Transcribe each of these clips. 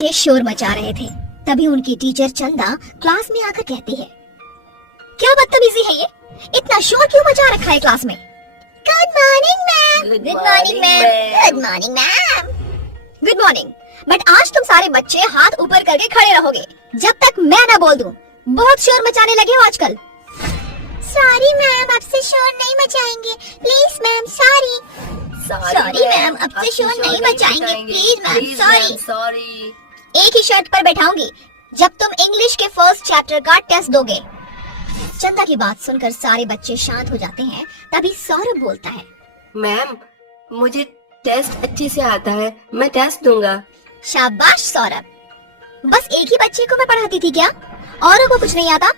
ये शोर मचा रहे थे। तभी उनकी टीचर चंदा क्लास में आकर कहती है, क्या बदतमीजी है ये, इतना शोर क्यों मचा रखा है क्लास में। Good morning ma'am. Good morning ma'am. Good morning ma'am. Good morning. But आज तुम सारे बच्चे हाथ ऊपर करके खड़े रहोगे जब तक मैं ना बोल दूं। बहुत शोर मचाने लगे हो आजकल। सॉरी मैम, अब से शोर नहीं मचाएंगे प्लीज मैम। सॉरी मैम, अब से शोर नहीं मचाएंगे प्लीज मैम। सॉरी। एक ही शर्त पर बैठाऊंगी जब तुम इंग्लिश के फर्स्ट चैप्टर का टेस्ट दोगे। चंदा की बात सुनकर सारे बच्चे शांत हो जाते हैं। तभी सौरभ बोलता है, मैम मुझे टेस्ट अच्छे से आता है, मैं टेस्ट दूंगा। शाबाश सौरभ। बस एक ही बच्चे को मैं पढ़ाती थी क्या, औरों को कुछ नहीं आता।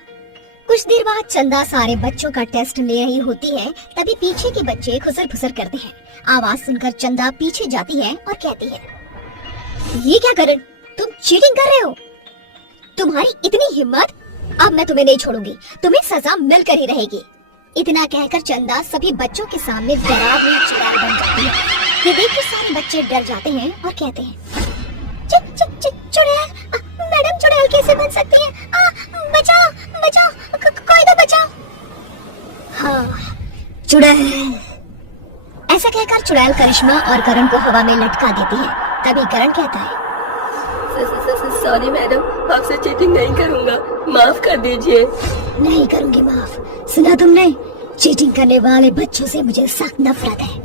कुछ देर बाद चंदा सारे बच्चों का टेस्ट ले रही होती है। तभी पीछे के बच्चे खुसर फुसर करते हैं। आवाज सुनकर चंदा पीछे जाती है और कहती है, ये क्या कर रहे, तुम चीटिंग कर रहे हो। तुम्हारी इतनी हिम्मत, अब मैं तुम्हें नहीं छोड़ूंगी, तुम्हें सजा मिलकर ही रहेगी। इतना कहकर चंदा सभी बच्चों के सामने डरावनी चुड़ैल बन जाती है। ये देखकर सारे बच्चे डर जाते हैं और कहते हैं, चुड़ैल, मैडम चुड़ैल कैसे बन सकती है, बचाओ बचाओ, कोई तो बचाओ। हाँ, चुड़ैल। ऐसा कहकर चुड़ैल करिश्मा और करण को हवा में लटका देती है। तभी करण कहता है, सॉरी मैडम, आपसे चीटिंग नहीं करूंगा, माफ कर दीजिए। नहीं करूंगी माफ। सुना तुमने, चीटिंग करने वाले बच्चों से मुझे सख्त नफरत है।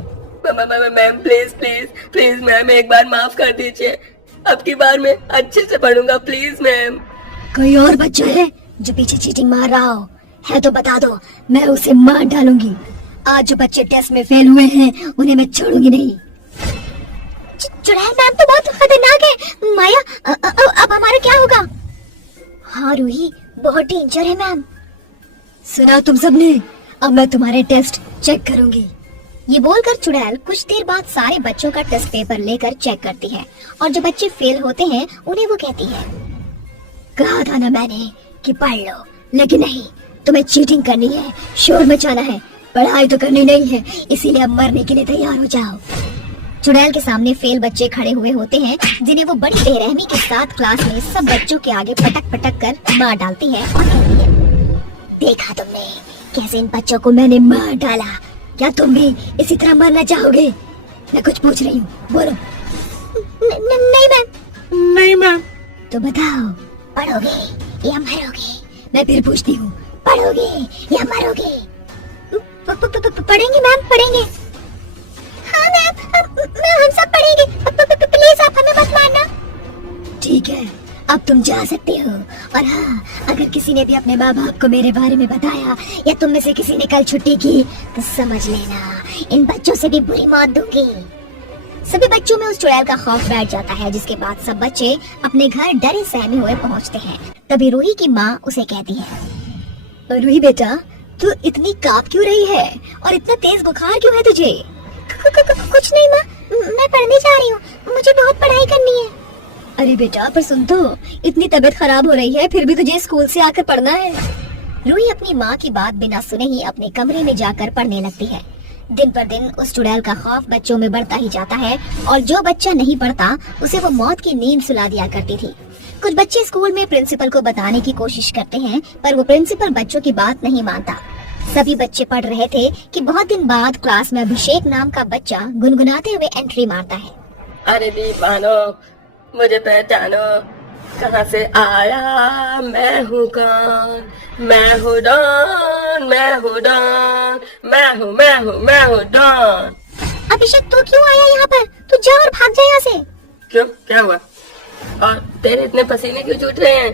Ma'am please please please ma'am, एक बार माफ कर दीजिए, अब की बार मैं अच्छे से पढ़ूंगा प्लीज मैम। कोई और बच्चा है जो पीछे चीटिंग मार रहा हो, है तो बता दो, मैं उसे मार डालूंगी। आज जो बच्चे टेस्ट में फेल हुए हैं उन्हें मैं छोड़ूंगी नहीं। चुड़ैल मैम तो बहुत खतरनाक है। माया, अब हमारा क्या होगा। हाँ रूही, बहुत डेंजर है मैम। सुना तुम सबने, अब मैं तुम्हारे टेस्ट चेक करूंगी। ये बोलकर चुड़ैल कुछ देर बाद सारे बच्चों का टेस्ट पेपर लेकर चेक करती है और जो बच्चे फेल होते हैं उन्हें वो कहती है, कहा था ना मैंने कि पढ़ लो, लेकिन नहीं, तुम्हें चीटिंग करनी है, शोर मचाना है, पढ़ाई तो करनी नहीं है, इसीलिए अब मरने के लिए तैयार हो जाओ। चुड़ैल के सामने फेल बच्चे खड़े हुए होते हैं जिन्हें वो बड़ी बेरहमी के साथ क्लास में सब बच्चों के आगे पटक पटक कर मार डालती है और कहती है, देखा तुमने कैसे इन बच्चों को मैंने मार डाला, क्या तुम भी इसी तरह मरना चाहोगे। मैं कुछ पूछ रही हूँ, बोलो। नहीं मैम। नहीं मैम। तो बताओ, पढ़ोगे या मरोगे। मैं फिर पूछती हूँ, पढ़ोगे या मरोगे। पढ़ेंगे मैम, पढ़ेंगे। हाँ मैम, हम सब पढ़ेंगे, प्लीज आप हमें मत मारना। ठीक है, अब तुम जा सकते हो। और हाँ, अगर किसी ने भी अपने माँ बाप को मेरे बारे में बताया या तुम में से किसी ने कल छुट्टी की तो समझ लेना, इन बच्चों से भी बुरी मौत दूंगी। सभी बच्चों में उस चुड़ैल का खौफ बैठ जाता है, जिसके बाद सब बच्चे अपने घर डरे सहमे हुए पहुँचते हैं। तभी रूही की माँ उसे कहती है, रूही बेटा, तू इतनी कांप क्यों रही है और इतना तेज बुखार क्यों है तुझे। कुछ नहीं माँ, मैं पढ़ने जा रही हूँ, मुझे बहुत पढ़ाई करनी है। अरे बेटा, पर सुन तो, इतनी तबीयत खराब हो रही है फिर भी तुझे स्कूल से आकर पढ़ना है। रूही अपनी माँ की बात बिना सुने ही अपने कमरे में जाकर पढ़ने लगती है। दिन पर दिन उस चुड़ैल का खौफ बच्चों में बढ़ता ही जाता है और जो बच्चा नहीं पढ़ता उसे वो मौत की नींद सुला दिया करती थी। कुछ बच्चे स्कूल में प्रिंसिपल को बताने की कोशिश करते हैं पर वो प्रिंसिपल बच्चों की बात नहीं मानता। सभी बच्चे पढ़ रहे थे कि बहुत दिन बाद क्लास में अभिषेक नाम का बच्चा गुनगुनाते हुए एंट्री मारता है। अरे दीवानो, मुझे पहचानो, कहाँ से आया, मैं हूँ कौन, मैं हूँ डॉन, मैं हूँ डॉन, मैं हूँ डॉन। अभिषेक, तू क्यों आया यहाँ पर, तू जा और भाग जा यहाँ से। क्यों, क्या हुआ, और तेरे इतने पसीने क्यों छूट रहे हैं।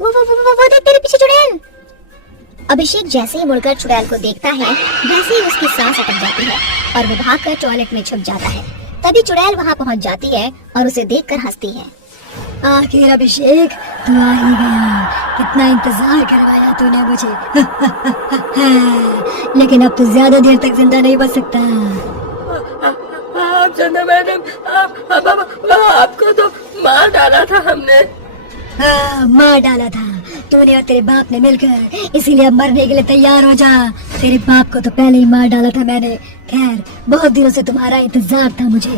वो देख तेरे पीछे चुड़ैल। अभिषेक जैसे ही मुड़कर चुड़ैल को देखता है वैसे ही उसकी सांस अटक जाती है और वो भागकर टॉयलेट में छुप जाता है। तभी चुड़ैल वहाँ पहुँच जाती है और उसे देखकर हंसती है। आखिर अभिषेक, तू आ ही गया, कितना इंतजार करवाया तूने मुझे। लेकिन अब तू ज्यादा देर तक जिंदा नहीं बच सकता। आप चंदा मैडम, आपको तो मार डाला था हमने। हाँ, मार डाला था तूने और तेरे बाप ने मिलकर, इसीलिए अब मरने के लिए तैयार हो जा। तेरे बाप को तो पहले ही मार डाला था मैंने। खैर, बहुत दिनों से तुम्हारा इंतजार था मुझे।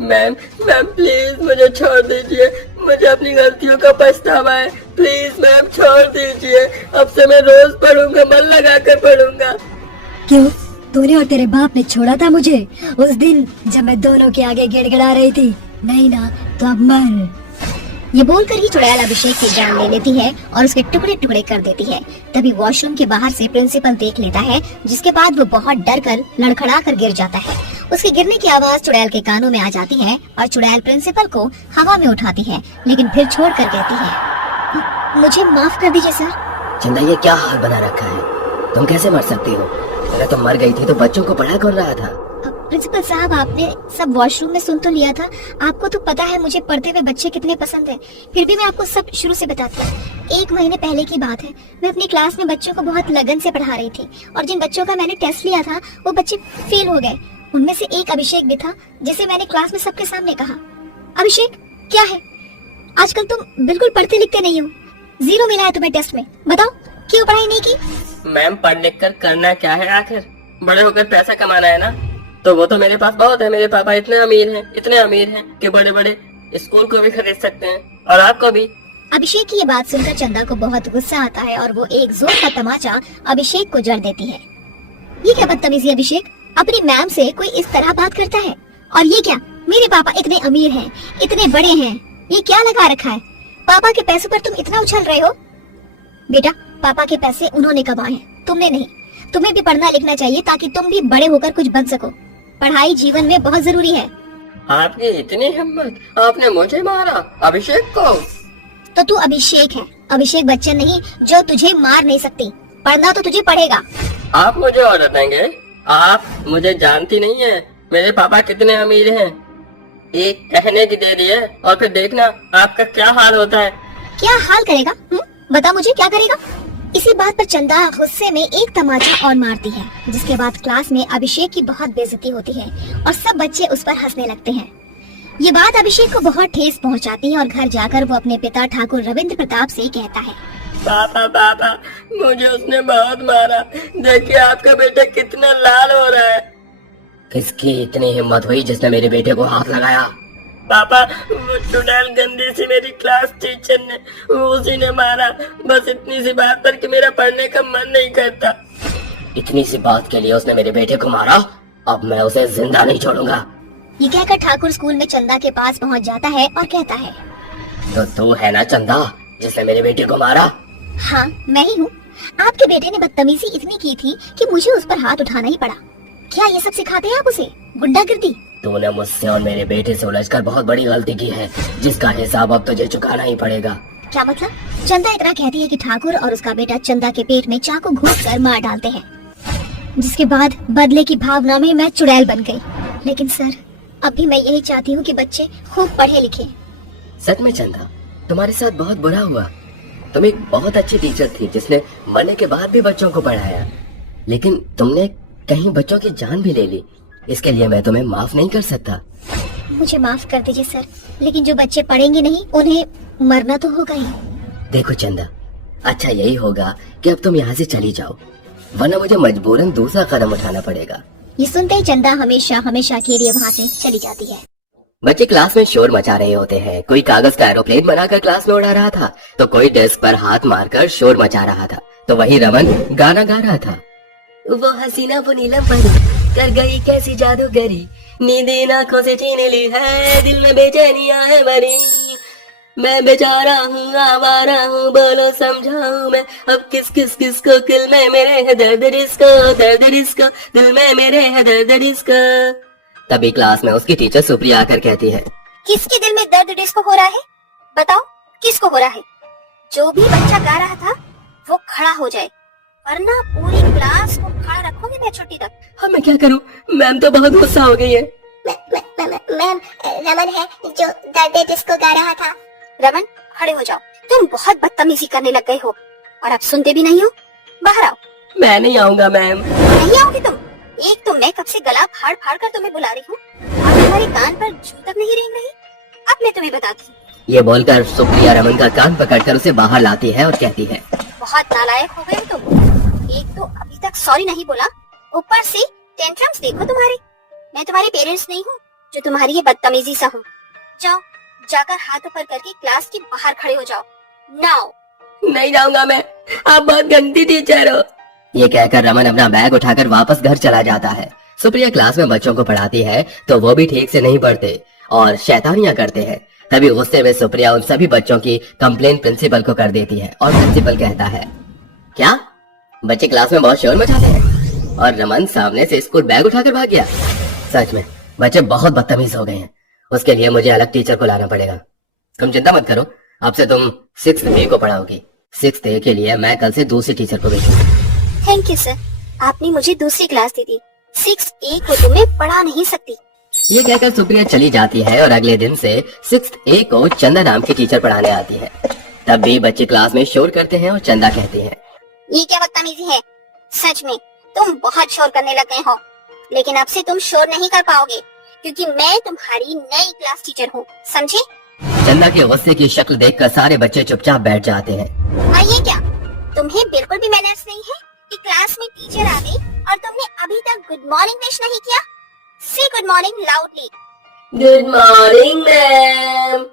मैम प्लीज मुझे छोड़ दीजिए, मुझे अपनी गलतियों का पछतावा है। प्लीज मैम छोड़ दीजिए, अब से मैं रोज पढ़ूंगा, मन लगा कर पढ़ूंगा। क्यों, तूने और तेरे बाप ने छोड़ा था मुझे उस दिन जब मैं दोनों के आगे गिड़गिड़ा रही थी? नहीं ना, तो अब मर। ये बोलकर ही चुड़ैल अभिषेक की जान ले लेती है और उसके टुकड़े टुकड़े कर देती है। तभी वॉशरूम के बाहर से प्रिंसिपल देख लेता है, जिसके बाद वो बहुत डर कर लड़खड़ा कर गिर जाता है। उसके गिरने की आवाज चुड़ैल के कानों में आ जाती है और चुड़ैल प्रिंसिपल को हवा में उठाती है, लेकिन फिर छोड़ कर कहती है, मुझे माफ कर दीजिए सर। चंदा, ये क्या हाल बना रखा है? तुम कैसे मर सकती हो? अगर तुम मर गई थी तो बच्चों को पढ़ा कौन रहा था? प्रिंसिपल साहब, आपने सब वॉशरूम में सुन तो लिया था। आपको तो पता है मुझे पढ़ते हुए बच्चे कितने पसंद हैं। फिर भी मैं आपको सब शुरू से बताती हूँ। 1 महीने पहले की बात है, मैं अपनी क्लास में बच्चों को बहुत लगन से पढ़ा रही थी और जिन बच्चों का मैंने टेस्ट लिया था वो बच्चे फेल हो गए। उनमें से एक अभिषेक भी था, जिसे मैंने क्लास में सबके सामने कहा, अभिषेक क्या है, आजकल तुम बिल्कुल पढ़ते लिखते नहीं हो, 0 मिला है तुम्हें टेस्ट में, बताओ क्यों पढ़ाई नहीं की? मैम पढ़ लिख कर करना क्या है आखिर? बड़े होकर पैसा कमाना है ना, तो वो तो मेरे पास बहुत है। मेरे पापा इतने अमीर हैं कि बड़े बड़े स्कूल को भी खरीद सकते हैं और आपको भी। अभिषेक की ये बात सुनकर चंदा को बहुत गुस्सा आता है और वो एक जोर का तमाचा अभिषेक को जड़ देती है। ये क्या बदतमीजी अभिषेक, अपनी मैम से कोई इस तरह बात करता है? और ये क्या, मेरे पापा इतने अमीर हैं, इतने बड़े हैं, ये क्या लगा रखा है? पापा के पैसों पर तुम इतना उछल रहे हो? बेटा, पापा के पैसे उन्होंने कमाए हैं, तुमने नहीं। तुम्हें भी पढ़ना लिखना चाहिए ताकि तुम भी बड़े होकर कुछ बन सको। पढ़ाई जीवन में बहुत जरूरी है। आपकी इतनी हिम्मत, आपने मुझे मारा, अभिषेक को? तो तू अभिषेक है, अभिषेक बच्चन नहीं जो तुझे मार नहीं सकती। पढ़ना तो तुझे पड़ेगा। आप मुझे ऑर्डर देंगे? आप मुझे जानती नहीं है मेरे पापा कितने अमीर हैं। एक कहने की देरी है और फिर देखना आपका क्या हाल होता है। क्या हाल करेगा? बता मुझे क्या करेगा? इसी बात पर चंदा गुस्से में एक तमाचा और मारती है, जिसके बाद क्लास में अभिषेक की बहुत बेइज्जती होती है और सब बच्चे उस पर हंसने लगते हैं। ये बात अभिषेक को बहुत ठेस पहुंचाती है और घर जाकर वो अपने पिता ठाकुर रविंद्र प्रताप से कहता है, पापा मुझे उसने बहुत मारा, देखिए आपका बेटा कितना लाल हो रहा है। किसकी इतनी हिम्मत हुई जिसने मेरे बेटे को हाथ लगाया? पापा, वो चुड़ैल गंदी सी मेरी क्लास टीचर ने, उसी ने मारा, बस इतनी सी बात पर कि मेरा पढ़ने का मन नहीं करता। इतनी सी बात के लिए उसने मेरे बेटे को मारा? अब मैं उसे जिंदा नहीं छोड़ूंगा। ये कहकर ठाकुर स्कूल में चंदा के पास पहुंच जाता है और कहता है, तो तू है ना चंदा जिसने मेरे बेटे को मारा? हाँ, मैं ही हूँ। आपके बेटे ने बदतमीजी इतनी की थी कि मुझे उस पर हाथ उठाना ही पड़ा। क्या ये सब सिखाते हैं आप उसे, गुंडागिर्दी? तूने मुझसे और मेरे बेटे से उलझकर बहुत बड़ी गलती की है, जिसका हिसाब अब तुझे चुकाना ही पड़ेगा। क्या मतलब? चंदा इतना कहती है कि ठाकुर और उसका बेटा चंदा के पेट में चाकू घुसकर मार डालते हैं, जिसके बाद बदले की भावना में मैं चुड़ैल बन गई। लेकिन सर, अभी मैं यही चाहती हूँ कि बच्चे खूब पढ़े लिखे। सच में चंदा, तुम्हारे साथ बहुत बुरा हुआ। तुम एक बहुत अच्छी टीचर थी जिसने मरने के बाद भी बच्चों को पढ़ाया, लेकिन तुमने कहीं बच्चों की जान भी ले ली। इसके लिए मैं तुम्हें माफ नहीं कर सकता। मुझे माफ कर दीजिए सर, लेकिन जो बच्चे पढ़ेंगे नहीं उन्हें मरना तो होगा ही। देखो चंदा, अच्छा यही होगा कि अब तुम यहाँ से चली जाओ, वरना मुझे मजबूरन दूसरा कदम उठाना पड़ेगा। ये सुनते ही चंदा हमेशा हमेशा के लिए वहाँ से चली जाती है। बच्चे क्लास में शोर मचा रहे होते हैं। कोई कागज का एरोप्लेन बनाकर क्लास में उड़ा रहा था, तो कोई डेस्क पर हाथ मारकर शोर मचा रहा था, तो वही रमन गाना गा रहा था। वो हसीना वो नीलम परी कर गई कैसी जादूगरी, नींद आंखों से छीन ली है, दिल में बेचैनियां है भरी। मैं बेचारा हूँ, आवारा हूँ, बोलो समझाऊं मैं अब किस किस किस को, दिल में मेरे है दर्द रिस्को, दर्द रिस्को, दिल में मेरे है दर्द रिस्को। तभी क्लास में उसकी टीचर सुप्रिया आकर कहती है, किसके दिल में दर्द डिस्को हो रहा है? बताओ किसको हो रहा है? जो भी बच्चा गा रहा था वो खड़ा हो जाए, वरना पूरी क्लास को खड़ा रखोगे मैं छुट्टी तक। हाँ मैं क्या करूँ, मैम तो बहुत गुस्सा हो गई है। मैम, रमन है जो दर्द डिस्को गा रहा था। रमन, खड़े हो जाओ, तुम बहुत बदतमीजी करने लग गए हो और अब सुनते भी नहीं हो। बाहर आओ। मैं नहीं आऊंगा मैम। नहीं आओगे तुम? एक तो मैं कब से गला फाड़ फाड़ कर तुम्हें बुला रही हूँ और तुम्हारे कान पर जू तक नहीं रेंग रही। अब मैं तुम्हें बताती हूँ। ये बोलकर सुप्रिया रमन का कान पकड़कर उसे बाहर लाती है और कहती है, बहुत नालायक हो गए हो तुम। एक तो अभी तक सॉरी नहीं बोला, ऊपर से टेंट्रम्स देखो तुम्हारे। मैं तुम्हारे पेरेंट्स नहीं हूँ जो तुम्हारी ये बदतमीजी सा हूँ। जाओ जाकर हाथ ऊपर करके क्लास के बाहर खड़े हो जाओ नाउ। नहीं जाऊंगा मैं, आप बहुत गंदी टीचर हो। ये कहकर रमन अपना बैग उठाकर वापस घर चला जाता है। सुप्रिया क्लास में बच्चों को पढ़ाती है तो वो भी ठीक से नहीं पढ़ते और शैतानियां करते हैं। तभी गुस्से में सुप्रिया उन सभी बच्चों की कंप्लेन प्रिंसिपल को कर देती है और प्रिंसिपल कहता है, क्या बच्चे क्लास में बहुत शोर मचाते हैं? और रमन सामने से स्कूल बैग उठाकर भाग गया। सच में बच्चे बहुत बदतमीज हो गए हैं, उसके लिए मुझे अलग टीचर को लाना पड़ेगा। तुम चिंता मत करो, अब से तुम 6th A को पढ़ाओगी। 6th A के लिए मैं कल से दूसरी टीचर को भेजूंगा। थैंक यू सर, आपने मुझे दूसरी क्लास दी थी। 6A को तो मैं पढ़ा नहीं सकती। ये कहकर सुप्रिया चली जाती है और अगले दिन से 6th A को चंदा नाम की टीचर पढ़ाने आती है। तब भी बच्चे क्लास में शोर करते हैं और चंदा कहती है, ये क्या बदतमीजी है? सच में तुम बहुत शोर करने लग गए हो, लेकिन अब से तुम शोर नहीं कर पाओगे क्योंकि मैं तुम्हारी नई क्लास टीचर हूँ, समझे? चंदा के गुस्से की शक्ल देखकर सारे बच्चे चुपचाप बैठ जाते हैं। और ये क्या, तुम्हें बिल्कुल भी मैनर्स नहीं है कि क्लास में टीचर आ गई और तुमने अभी तक गुड मॉर्निंग विश नहीं किया? से good morning loudly. Good morning ma'am.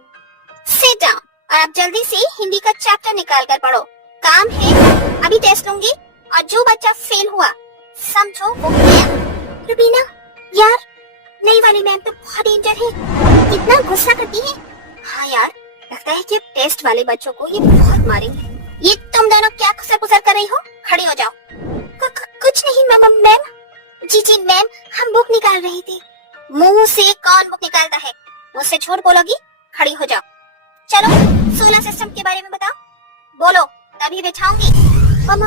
Sit down और अब जल्दी से हिंदी का चैप्टर निकाल कर पढ़ो, काम है। अभी टेस्ट लूंगी और जो बच्चा फेल हुआ समझो वो गया। रुबीना यार, नई वाली मैम तो बहुत डेंजर है, इतना गुस्सा करती है। हाँ यार, लगता है कि अब टेस्ट वाले बच्चों को ये बहुत मारेंगे। ये तुम दोनों क्या खुसर पुसर कर रही हो? खड़ी हो जाओ। कुछ नहीं मैम। जी मैम, हम बुक निकाल रहे थे। मुंह से कौन बुक निकालता है? मुझसे झूठ बोलोगी? खड़ी हो जाओ। चलो सोलर सिस्टम के बारे में बताओ। बोलो तभी बिठाऊंगी। मैम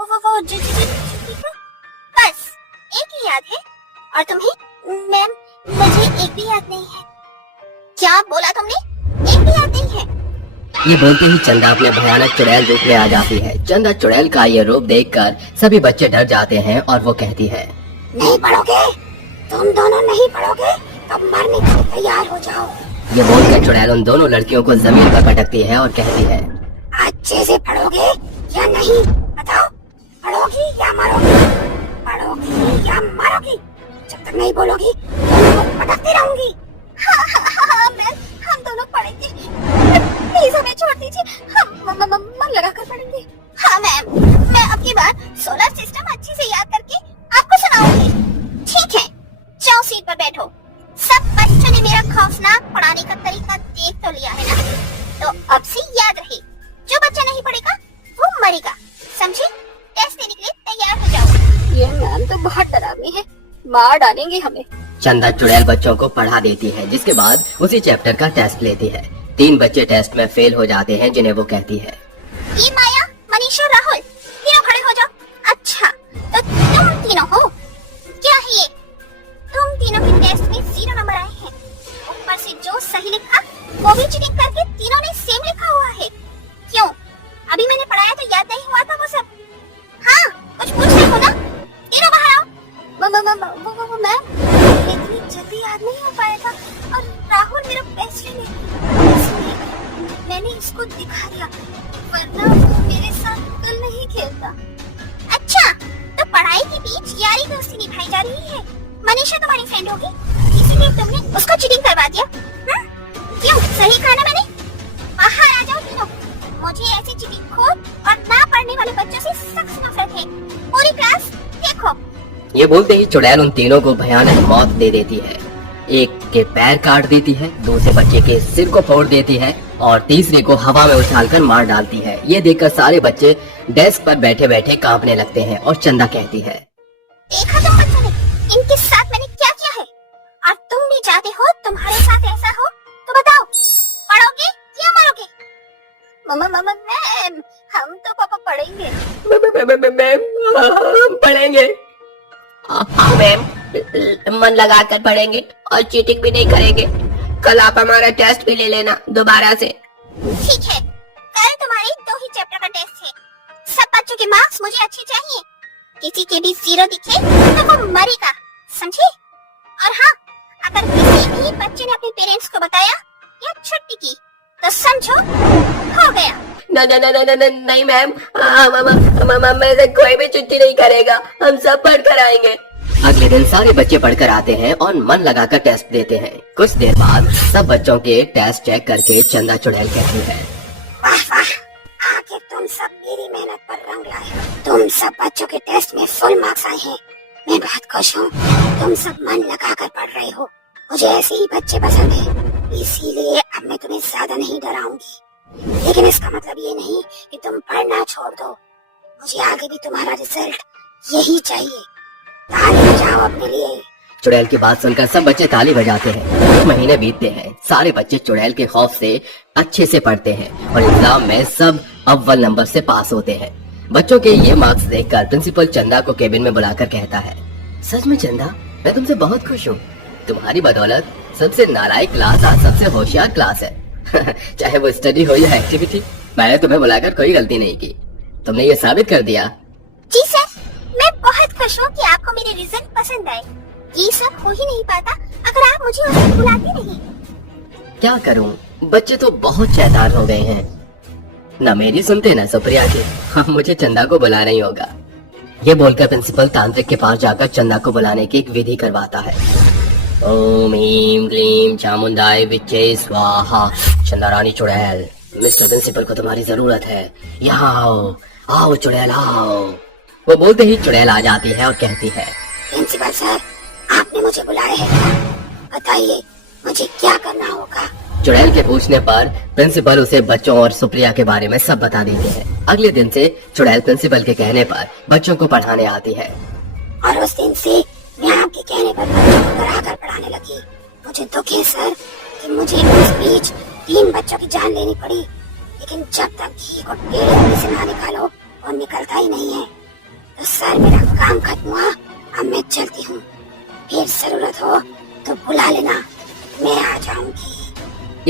वो जी बस एक ही याद है और तुम्हें? मैम मुझे एक भी याद नहीं है। क्या बोला तुमने? एक भी याद नहीं है? ये बोलते ही चंदा अपने भयानक चुड़ैल रूप में आ जाती है। चंदा चुड़ैल का ये रूप देखकर सभी बच्चे डर जाते हैं और वो कहती है, नहीं पढ़ोगे? तुम दोनों नहीं पढ़ोगे तो मरने के लिए तैयार हो जाओ। ये बोलकर चुड़ैल उन दोनों लड़कियों को जमीन पर पटकती है और कहती है, अच्छे से पढ़ोगे या नहीं? बताओ, पढ़ोगी या मरोगी? पढ़ोगी या मरोगी? जब तक नहीं बोलोगी तुमको पटकती रहूंगी। हाँ मैम, हम दोनों पढ़ेंगे। प्लीज हमें छोड़ दीजिए, हम मन लगाकर पढ़ेंगे। हाँ मैम, मैं अब की बार सोलर सिस्टम अच्छे से याद करके आपको सुनाऊंगी। ठीक है, जाओ सीट पर बैठो। सब बच्चों ने मेरा खौफनाक पढ़ाने का तरीका देख तो लिया है ना, तो अब से याद रहे, जो बच्चा नहीं पढ़ेगा वो मरेगा, समझे? टेस्ट देने के लिए तैयार हो जाओ। ये मैम तो बहुत डरावनी है, मार डालेंगे हमें। चंदा चुड़ैल बच्चों को पढ़ा देती है, जिसके बाद उसी चैप्टर का टेस्ट लेती है। 3 बच्चे टेस्ट में फेल हो जाते हैं, जिन्हें वो कहती है, ये माया, मनीषा, राहुल, तीनों खड़े हो जाओ। अच्छा, तो तुम तीनों हो? क्या है ये? तुम तीनों के टेस्ट में 0 नंबर आए हैं। ऊपर से जो सही लिखा वो भी चीटिंग करके तीनों ने सेम लिखा हुआ है। क्यों? अभी मैंने पढ़ाया तो याद नहीं हुआ था वो सब? हाँ, कुछ पूछ रहे हो ना? तीनों बाहर आओ। मैम, इतनी जल्दी याद नहीं हो पाया था और राहुल मेरा बेस्ट फ्रेंड है, इसलिए मैंने इसको दिखा दिया, वरना वो मेरे साथ कल नहीं खेलता। अच्छा, तो पढ़ाई के बीच यारी दोस्ती निभाई जा रही है। मनीषा तुम्हारी फ्रेंड होगी, इसीलिए तुमने उसको चीटिंग करवा दिया? क्यों? सही कहा ना मैंने? बाहर आ जाओ तीनों। मुझे ऐसे चीटिंग खोर और ना पढ़ने वाले बच्चों से सख्त नफरत है। पूरी क्लास देखो। ये बोलते ही चुड़ैल उन तीनों को भयानक मौत दे देती है। एक के पैर काट देती है, दूसरे बच्चे के सिर को फोड़ देती है और तीसरे को हवा में उछालकर मार डालती है। ये देखकर सारे बच्चे डेस्क पर बैठे बैठे कांपने लगते हैं और चंदा कहती है, देखा तुम बच्चों ने, इनके साथ मैंने क्या किया है? और तुम भी चाहते हो तुम्हारे साथ ऐसा हो? तो बताओ, पढ़ोगे या मरोगे? मैम, हम तो पापा पढ़ेंगे। मैम हम पढ़ेंगे। हाँ मैम, मन लगा कर पढ़ेंगे और चीटिंग भी नहीं करेंगे। कल आप हमारा टेस्ट भी ले लेना दोबारा से। ठीक है, कल तुम्हारे 2 ही चैप्टर का टेस्ट है। सब बच्चों के मार्क्स मुझे अच्छे चाहिए। किसी के भी 0 दिखे तो वो मरेगा, समझे? और हाँ, अगर किसी भी बच्चे ने अपने पेरेंट्स को बताया या छुट्टी की तो समझो हो गया। नहीं मैम, मेरे से कोई भी छुट्टी नहीं करेगा, हम सब पढ़ कर आएंगे। अगले दिन सारे बच्चे पढ़कर आते हैं और मन लगाकर टेस्ट देते हैं। कुछ देर बाद सब बच्चों के टेस्ट चेक करके चंदा चुड़ैल कहती है, वाह वाह, आखिर तुम सब मेरी मेहनत पर रंग लाए हो। तुम सब बच्चों के टेस्ट में फुल मार्क्स आए हैं। मैं बहुत खुश हूँ। तुम सब मन लगाकर पढ़ रहे हो। मुझे ऐसे ही बच्चे पसंद हैं, इसीलिए अब मैं तुम्हें ज्यादा नहीं डराऊंगी। लेकिन इसका मतलब ये नहीं कि तुम पढ़ना छोड़ दो। मुझे आगे भी तुम्हारा रिजल्ट यही चाहिए। ताली बजाओ अपने लिए। चुड़ैल की बात सुनकर सब बच्चे ताली बजाते हैं। कुछ महीने बीतते हैं। सारे बच्चे चुड़ैल के खौफ से अच्छे से पढ़ते हैं और एग्जाम में सब अव्वल नंबर से पास होते हैं। बच्चों के ये मार्क्स देखकर प्रिंसिपल चंदा को केबिन में बुलाकर कहता है, सच में चंदा, मैं तुमसे बहुत खुश हूँ। तुम्हारी बदौलत सबसे नालायक क्लास आज सबसे होशियार क्लास है। चाहे वो स्टडी हो या एक्टिविटी, मैंने तुम्हें बुलाकर कोई गलती नहीं की। तुमने ये साबित कर दिया। जी सर, मैं बहुत खुश हूँ कि आपको मेरे रिजल्ट पसंद आए। ये सब हो ही नहीं पाता अगर आप मुझे उस दिन बुलाते नहीं। क्या करूं, बच्चे तो बहुत शैतान हो गए हैं। न मेरी सुनते न सुप्रिया की। हाँ, मुझे चंदा को बुलाना ही होगा। ये बोलकर प्रिंसिपल तांत्रिक के पास जाकर चंदा को बुलाने की एक विधि करवाता है। ओम ह्रीम क्लीम चामुंडाय विच्चे स्वाहा। चंदा रानी चुड़ैल, मिस्टर प्रिंसिपल को तुम्हारी जरूरत है। यहाँ आओ, आओ चुड़ैल आओ। वो बोलते ही चुड़ैल आ जाती है और कहती है, प्रिंसिपल सर, आपने मुझे बुलाया है क्या? बताइए मुझे क्या करना होगा? चुड़ैल के पूछने पर प्रिंसिपल उसे बच्चों और सुप्रिया के बारे में सब बता देते हैं। अगले दिन से चुड़ैल प्रिंसिपल के कहने पर बच्चों को पढ़ाने आती है। और उस दिन से मैं आपके कहने पर बच्चों को डराकर पढ़ाने लगी। मुझे दुख है सर कि मुझे उस बीच 3 बच्चों की जान लेनी पड़ी, लेकिन जब तक घी को टेढ़े से ना निकालो वो निकलता ही नहीं है। तो सर मेरा काम खत्म हुआ, अब मैं चलती हूँ। फिर जरूरत हो तो बुला लेना, मैं आ जाऊंगी।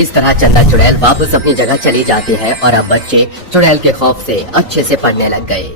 इस तरह चंदा चुड़ैल वापस अपनी जगह चली जाती है और अब बच्चे चुड़ैल के खौफ से अच्छे से पढ़ने लग गए।